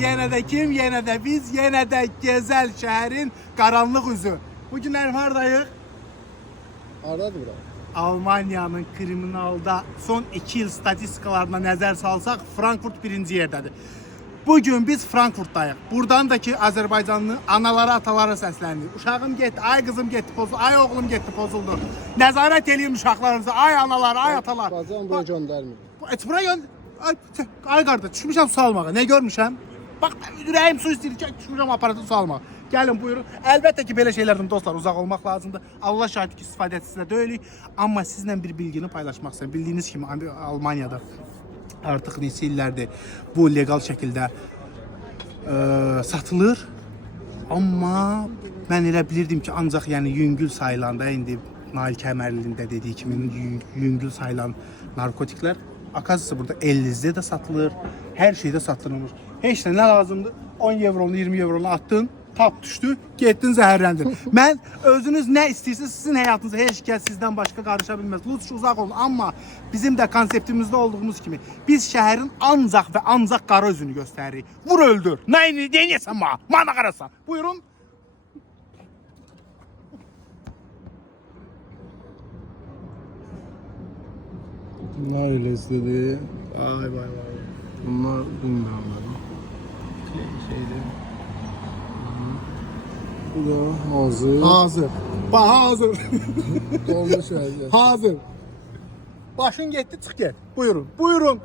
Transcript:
Yenə də kim, yenə də biz, yenə də gözəl şəhərin qaranlıq üzü. Bugün hardayıq? Hardadır bura? Almaniyanın kriminalda son 2 yıl statistikalarına nəzər salsaq, Frankfurt birinci yerdədir. Bugün biz Frankfurtdayıq. Buradan da ki Azərbaycanlı analara, atalara səslənir. Uşağım getdi, ay qızım getdi pozuldu, ay oğlum getdi pozuldu. Nəzarət eləyin uşaqlarınızı, ay analar, ay atalar. Bacam bura göndərmir. Bura göndər. Ay qardaş, düşmüşəm su almağa. Nə görmüşəm? Bax, ürəyim su istəyir ki, düşmüşəm aparatı su almağa. Gəlin buyurun. Əlbəttə ki, belə şeylərdən dostlar uzaq olmaq lazımdır. Allah şahid ki, istifadəçisinə deyilik. Amma sizlə bir bilgini paylaşmaq istəyirəm. Bildiyiniz kimi Almaniyada artıq neçə illərdir bu legal şəkildə satılır. Amma mən elə bilirdim ki, ancaq yəni yüngül sayılanda, indi Nail Kəmərlinin də dediyi kimi yüngül sayılan narkotiklər akazisi burada 50'de de satılır. Her şeyde satılır. Heç nə lazımdır? 10 euronu, 20 euronu attın, tap düşdü, getdin, zəhərləndin. Mən özünüz nə istəyirsiniz, sizin həyatınıza heç kəs sizdən başqa qarışa bilməz. Lütfen uzaq olun. Amma bizim də konseptimizdə olduğumuz kimi biz şəhərin ancaq və ancaq qara üzünü göstəririk. Vur öldür. Nəyini denəyəsən ma? Mana qarasan. Buyurun. Bunlar öyle istedi. Vay vay vay. Bunlar bilmiyorum. Şeyde. Bu da hazır. Hazır. Bax hazır. Dolmuş halde. Hazır. Başın getdi, çıx get. Buyurun. Buyurun.